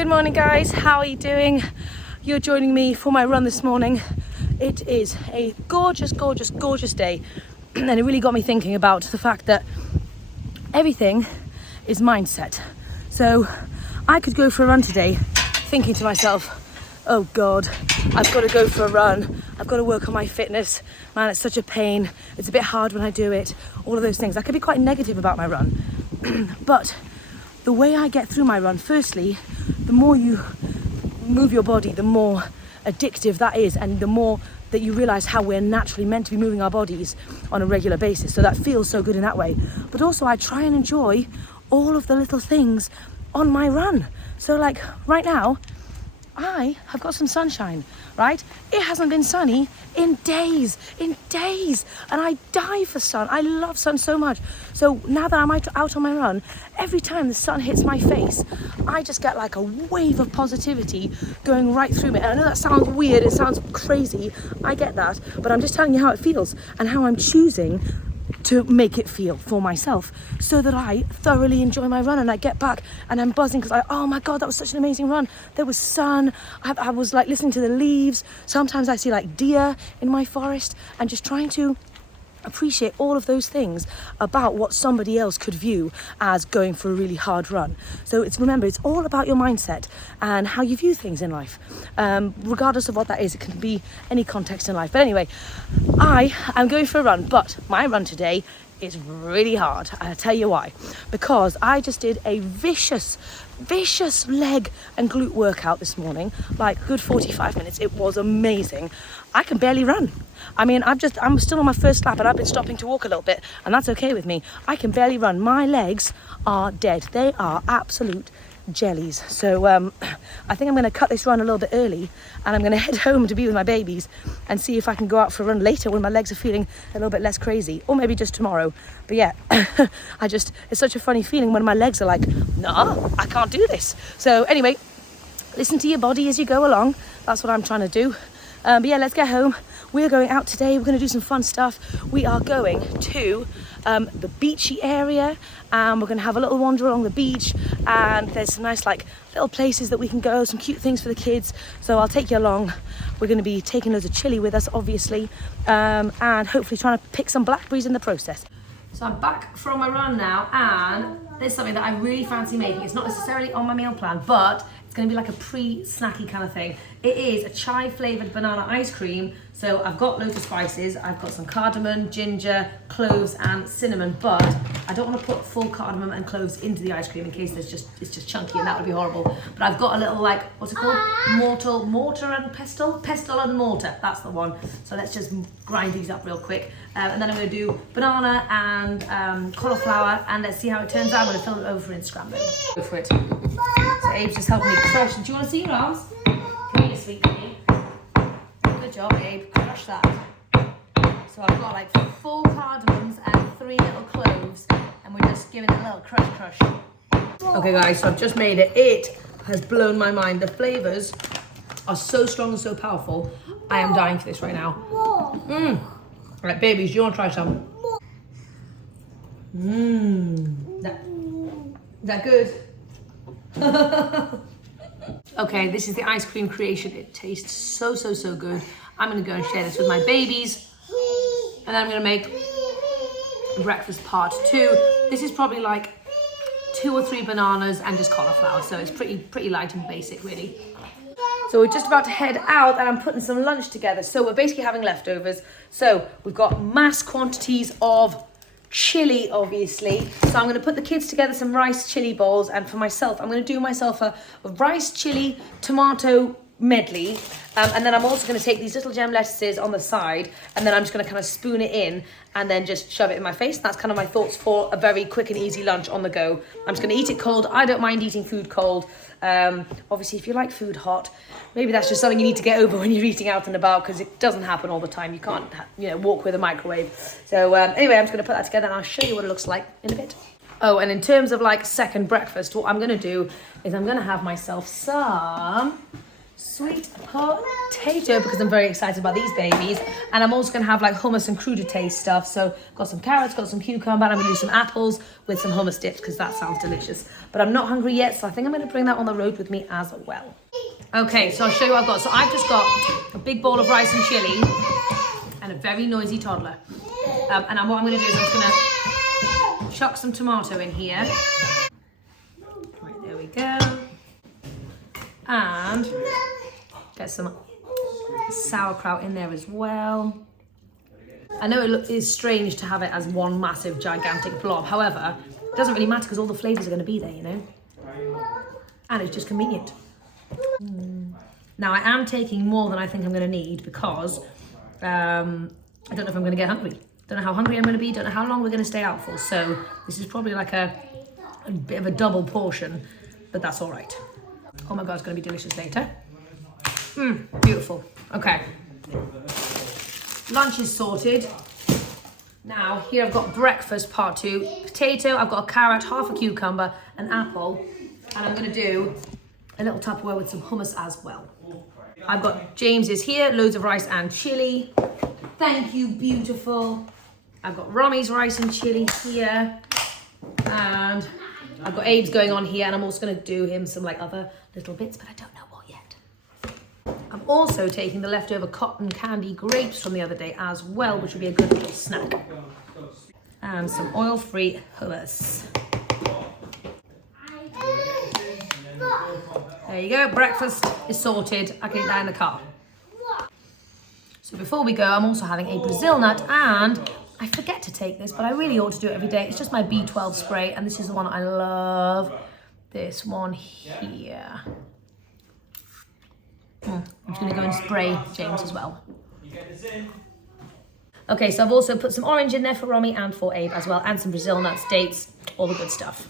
Good morning guys, how are you doing? You're joining me for my run this morning. It is a gorgeous, gorgeous, gorgeous day, and it really got me thinking about the fact that everything is mindset. So I could go for a run today thinking to myself, oh God, I've got to go for a run. I've got to work on my fitness. Man, it's such a pain. It's a bit hard when I do it. All of those things. I could be quite negative about my run. But the way I get through my run, firstly, the more you move your body, the more addictive that is, and the more that you realize how we're naturally meant to be moving our bodies on a regular basis. So that feels so good in that way. But also I try and enjoy all of the little things on my run. So like right now, I have got some sunshine, right? It hasn't been sunny in days, and I die for sun. I love sun so much. So now that I'm out on my run, every time the sun hits my face, I just get like a wave of positivity going right through me. And I know that sounds weird, it sounds crazy, I get that, but I'm just telling you how it feels and how I'm choosing to make it feel for myself so that I thoroughly enjoy my run and I get back and I'm buzzing because oh my God, that was such an amazing run. There was sun, I was like listening to the leaves. Sometimes I see like deer in my forest and just trying to appreciate all of those things about what somebody else could view as going for a really hard run. So remember, it's all about your mindset and how you view things in life, regardless of what that is. It can be any context in life. But anyway, I am going for a run, but my run today is really hard. I'll tell you why. Because I just did a vicious leg and glute workout this morning, like good 45 minutes. It was amazing. I can barely run. I mean, I'm still on my first lap and I've been stopping to walk a little bit, and that's okay with me. I can barely run. My legs are dead. They are absolute jellies. So I think I'm going to cut this run a little bit early, and I'm going to head home to be with my babies and see if I can go out for a run later when my legs are feeling a little bit less crazy, or maybe just tomorrow. But yeah, it's such a funny feeling when my legs are like, nah, I can't do this. So anyway, listen to your body as you go along. That's what I'm trying to do. But yeah, let's get home. We're going out today. We're going to do some fun stuff. We are going to the beachy area, and we're going to have a little wander along the beach, and there's some nice like little places that we can go, some cute things for the kids. So I'll take you along. We're going to be taking loads of chili with us, obviously, and hopefully trying to pick some blackberries in the process. So I'm back from my run now, and there's something that I really fancy making. It's not necessarily on my meal plan, but it's going to be like a pre-snacky kind of thing. It is a chai flavoured banana ice cream. So I've got loads of spices. I've got some cardamom, ginger, cloves and cinnamon, but I don't want to put full cardamom and cloves into the ice cream in case it's just chunky, and that would be horrible. But I've got a little like, what's it called? Mortar and pestle? Pestle and mortar, that's the one. So let's just grind these up real quick. And then I'm going to do banana and cauliflower, and let's see how it turns out. I'm going to film it over for Instagram then. Go for it. So Abe's just helping me crush. Do you want to see your arms? Come here, sweet baby. Good job, Abe. Crush that. So I've got like 4 cardamoms and 3 little cloves, and we're just giving it a little crush. Okay guys, so I've just made it. It has blown my mind. The flavours are so strong and so powerful. I am dying for this right now. Right, babies, do you want to try some? Is that good? Okay, this is the ice cream creation. It tastes so good. I'm going to go and share this with my babies, and then I'm going to make breakfast part 2. This is probably like 2 or 3 bananas and just cauliflower, so it's pretty light and basic really. So we're just about to head out, and I'm putting some lunch together. So we're basically having leftovers. So we've got mass quantities of chili, obviously. So I'm going to put the kids together some rice chili balls, and for myself, I'm going to do myself a rice chili tomato medley, and then I'm also going to take these little gem lettuces on the side, and then I'm just going to kind of spoon it in and then just shove it in my face. That's kind of my thoughts for a very quick and easy lunch on the go. I'm just going to eat it cold. I don't mind eating food cold. Obviously, if you like food hot, maybe that's just something you need to get over when you're eating out and about, because it doesn't happen all the time. You can't, walk with a microwave. So anyway, I'm just going to put that together, and I'll show you what it looks like in a bit. Oh, and in terms of like second breakfast, what I'm going to do is I'm going to have myself some sweet potato because I'm very excited about these babies. And I'm also going to have like hummus and crudité stuff. So got some carrots, got some cucumber, and I'm going to do some apples with some hummus dips because that sounds delicious. But I'm not hungry yet, so I think I'm going to bring that on the road with me as well. Okay, so I'll show you what I've got. So I've just got a big bowl of rice and chili and a very noisy toddler. What I'm going to do is I'm just going to chuck some tomato in here. Right, there we go. And get some sauerkraut in there as well. I know it is strange to have it as one massive gigantic blob. However, it doesn't really matter because all the flavours are going to be there, you know. And it's just convenient. Now I am taking more than I think I'm going to need because I don't know if I'm going to get hungry. Don't know how hungry I'm going to be. Don't know how long we're going to stay out for. So this is probably like a bit of a double portion, but that's all right. Oh my God, it's going to be delicious later. Beautiful. Okay. Lunch is sorted. Now, here I've got breakfast part 2. Potato, I've got a carrot, half a cucumber, an apple, and I'm going to do a little Tupperware with some hummus as well. I've got James's here, loads of rice and chili. Thank you, beautiful. I've got Rommy's rice and chili here. And I've got Abe's going on here, and I'm also going to do him some like other little bits, but I don't know what yet. I'm also taking the leftover cotton candy grapes from the other day as well, which would be a good little snack. And some oil-free hummus. There you go, breakfast is sorted. I can get that in the car. So before we go, I'm also having a Brazil nut, and I forget to take this, but I really ought to do it every day. It's just my B12 spray, and this is the one I love. This one here. I'm just gonna go and spray James as well. Okay, so I've also put some orange in there for Romy and for Abe as well, and some Brazil nuts, dates, all the good stuff.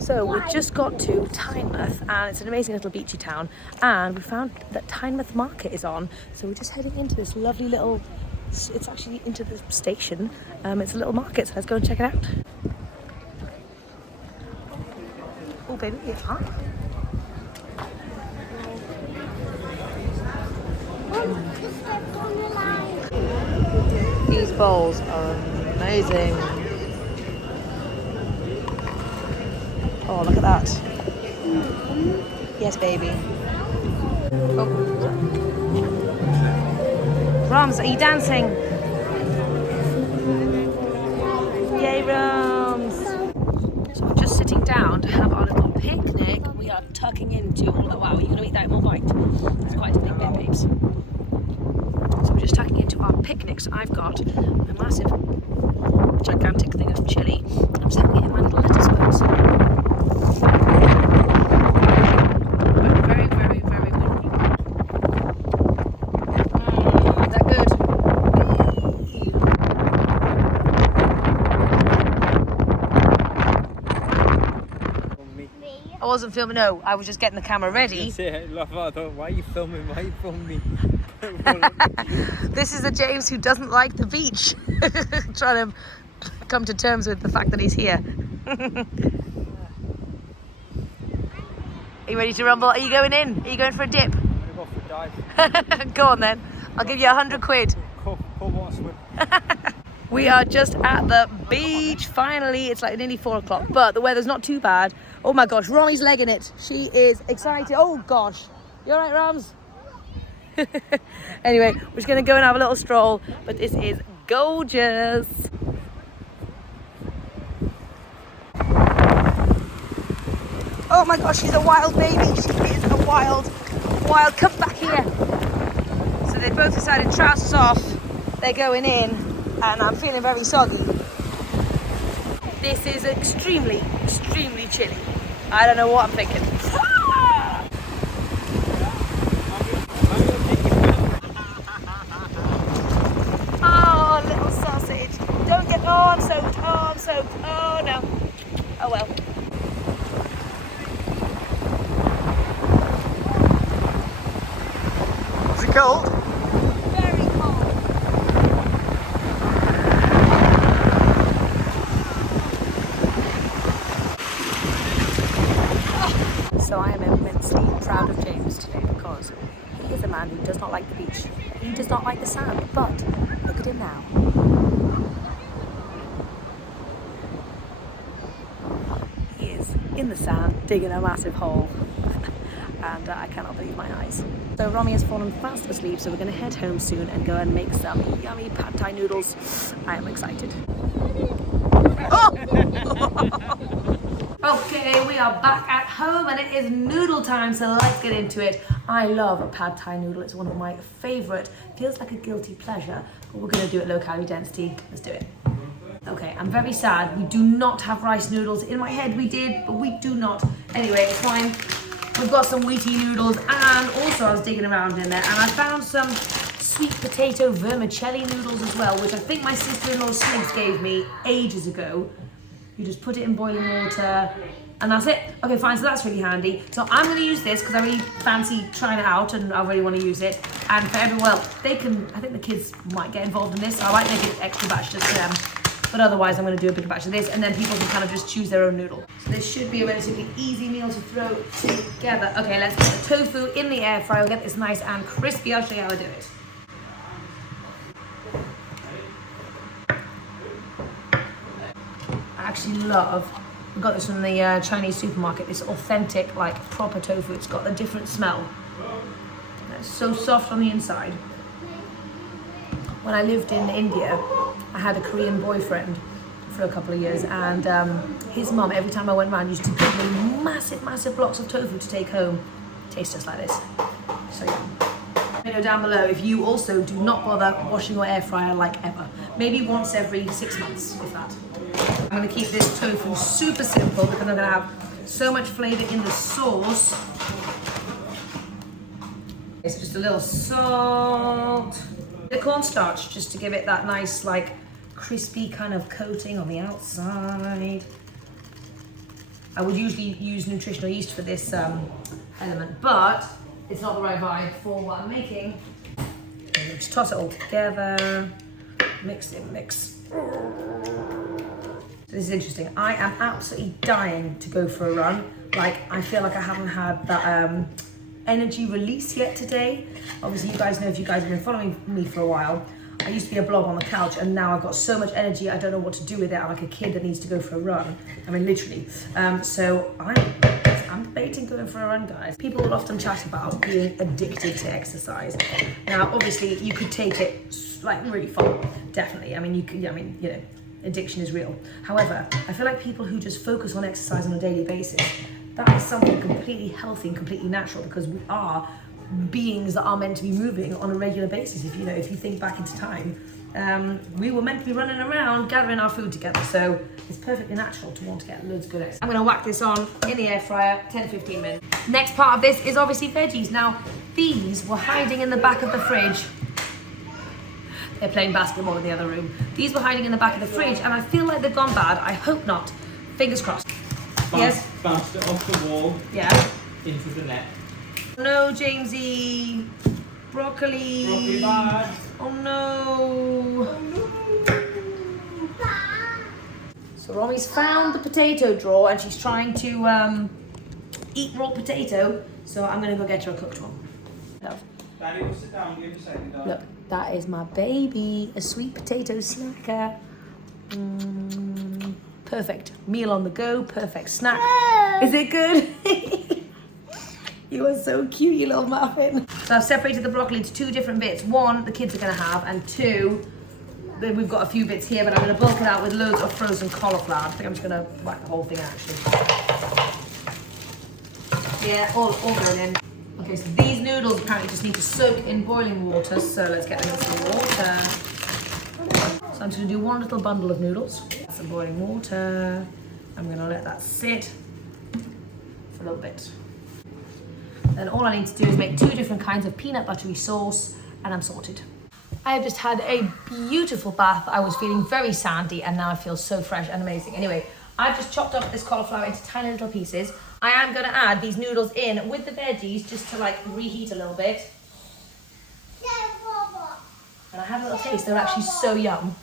So we've just got to Tynemouth, and it's an amazing little beachy town, and we found that Tynemouth Market is on, so we're just heading into this lovely little, it's actually into the station, it's a little market, so let's go and check it out. Oh baby, it's hot. These bowls are amazing. Oh, look at that. Yes, baby. Oh. Rams, are you dancing? Yay, Rams. So we're just sitting down to have our little picnic. We are tucking into all that. Wow, are you going to eat that more bite? That's quite a big bit, babes. So we're just tucking into our picnic. So I've got a massive, gigantic thing of chili. I'm just having it in my little lettuce box. Very, very, very good. Is that good? I wasn't filming, no, I was just getting the camera ready. Why are you filming? Why are you filming me? This is a James who doesn't like the beach. Trying to come to terms with the fact that he's here. Are you ready to rumble? Are you going in? Are you going for a dip? I'm going to go for a dive. Go on then. I'll give you 100 quid. Cool water swim. We are just at the beach, finally. It's like nearly 4 o'clock, but the weather's not too bad. Oh my gosh, Romy's legging it. She is excited. Oh gosh. You all right, Rams? Anyway, we're just going to go and have a little stroll, but this is gorgeous. Oh my gosh, she's a wild baby. She is a wild. Come back here. So they both decided trousers off. They're going in, and I'm feeling very soggy. This is extremely, extremely chilly. I don't know what I'm thinking. Oh, little sausage. Don't get, oh, I'm soaked. Oh no. Oh well. Is it cold? Very cold. So I am immensely proud of James today because he is a man who does not like the beach. He does not like the sand, but look at him now. He is in the sand, digging a massive hole. And I cannot believe my eyes. So Romy has fallen fast asleep, so we're going to head home soon and go and make some yummy pad thai noodles. I am excited. Oh! Okay, we are back at home and it is noodle time, so let's get into it. I love a pad thai noodle. It's one of my favourite. Feels like a guilty pleasure, but we're going to do it low calorie density. Let's do it. Okay, I'm very sad. We do not have rice noodles. In my head we did, but we do not. Anyway, it's fine. We've got some wheaty noodles, and also I was digging around in there and I found some sweet potato vermicelli noodles as well, which I think my sister-in-law Snigs gave me ages ago. You just put it in boiling water and that's it. Okay, fine, so that's really handy. So I'm gonna use this because I really fancy trying it out and I really want to use it. And for everyone, well, they can, I think the kids might get involved in this, so I might make an extra batch just for them. But otherwise I'm going to do a bigger batch of this and then people can kind of just choose their own noodle. So this should be a relatively easy meal to throw together. Okay, let's get the tofu in the air fryer. We'll get this nice and crispy. I'll show you how I do it. I actually love, we got this from the Chinese supermarket, this authentic, like proper tofu. It's got a different smell. And it's so soft on the inside. When I lived in India, I had a Korean boyfriend for a couple of years, and his mum, every time I went round, used to give me massive blocks of tofu to take home. Tastes just like this. So yeah. Let me know down below if you also do not bother washing your air fryer like ever. Maybe once every 6 months, if that. I'm going to keep this tofu super simple because I'm going to have so much flavour in the sauce. It's just a little salt. The cornstarch, just to give it that nice, like, crispy kind of coating on the outside. I would usually use nutritional yeast for this element, but it's not the right vibe for what I'm making. Just toss it all together, mix it, mix. This is interesting. I am absolutely dying to go for a run. Like, I feel like I haven't had that energy release yet today. Obviously, you guys know, if you guys have been following me for a while, I used to be a blob on the couch and now I've got so much energy, I don't know what to do with it. I'm like a kid that needs to go for a run. I mean, literally. So I'm debating going for a run, guys. People will often chat about being addicted to exercise. Now, obviously, you could take it like really far, definitely. I mean, you know, addiction is real. However, I feel like people who just focus on exercise on a daily basis, that is something completely healthy and completely natural, because we are beings that are meant to be moving on a regular basis. If you think back into time, we were meant to be running around gathering our food together, so it's perfectly natural to want to get loads of good exercise. I'm going to whack this on in the air fryer, 10-15 minutes. Next part of this is obviously veggies. Now, these were hiding in the back of the fridge. They're playing basketball in the other room. These were hiding in the back of the fridge and I feel like they've gone bad. I hope not. Fingers crossed. Yes? Bounced it off the wall. Yeah. Into the net. No, Jamesy. Broccoli. Broccoli bad. Oh no. So Romy's found the potato drawer and she's trying to eat raw potato. So I'm gonna go get her a cooked one. Love. Daddy, will sit down. Give me a second, darling. Look, that is my baby, a sweet potato snacker. Perfect meal on the go, perfect snack. Is it good? You are so cute, you little muffin. So I've separated the broccoli into two different bits. One, the kids are gonna have, and two, then we've got a few bits here, but I'm gonna bulk it out with loads of frozen cauliflower. I think I'm just gonna whack the whole thing actually. Yeah, all going in. Okay, so these noodles apparently just need to soak in boiling water, so let's get them in some water. So I'm just gonna do one little bundle of noodles. Some boiling water. I'm gonna let that sit for a little bit. Then all I need to do is make two different kinds of peanut buttery sauce and I'm sorted. I have just had a beautiful bath. I was feeling very sandy and now I feel so fresh and amazing. Anyway, I've just chopped up this cauliflower into tiny little pieces. I am gonna add these noodles in with the veggies just to like reheat a little bit. And I had a little taste, they're actually so yum.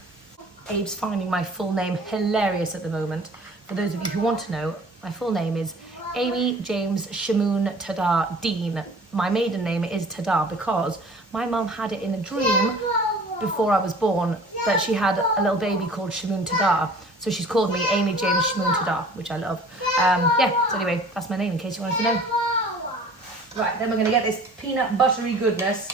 Abe's finding my full name hilarious at the moment. For those of you who want to know, my full name is Amy James Shamoon Tadar Dean. My maiden name is Tadar because my mum had it in a dream before I was born that she had a little baby called Shamoon Tadar. So she's called me Amy James Shamoon Tadar, which I love. Yeah, so anyway, that's my name in case you wanted to know. Right, then we're going to get this peanut buttery goodness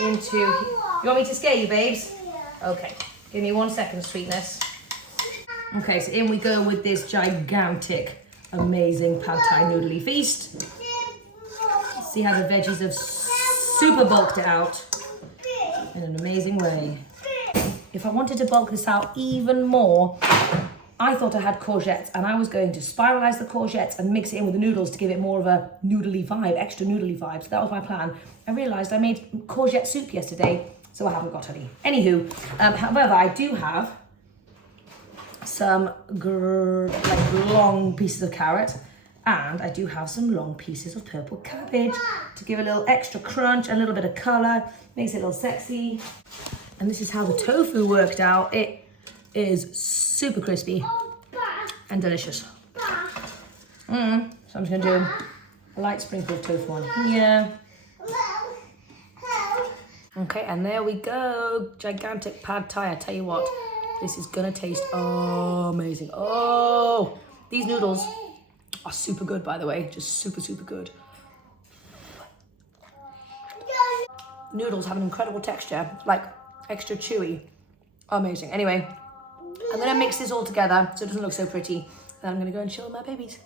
into... You want me to scale you, babes? Okay, give me 1 second, sweetness. Okay, so in we go with this gigantic, amazing pad thai noodly feast. See how the veggies have super bulked it out in an amazing way. If I wanted to bulk this out even more, I thought I had courgettes and I was going to spiralize the courgettes and mix it in with the noodles to give it more of a noodly vibe, extra noodly vibe. So that was my plan. I realized I made courgette soup yesterday, so I haven't got any. Anywho, however, I do have some long pieces of carrot, and I do have some long pieces of purple cabbage to give a little extra crunch, a little bit of color, makes it a little sexy. And this is how the tofu worked out. It is super crispy and delicious. So I'm just gonna do a light sprinkle of tofu on here. Okay, and there we go. Gigantic pad thai. I tell you what, this is gonna taste amazing. Oh, these noodles are super good, by the way. Just super, super good. Noodles have an incredible texture, like extra chewy. Amazing. Anyway, I'm gonna mix this all together so it doesn't look so pretty. Then I'm gonna go and chill with my babies.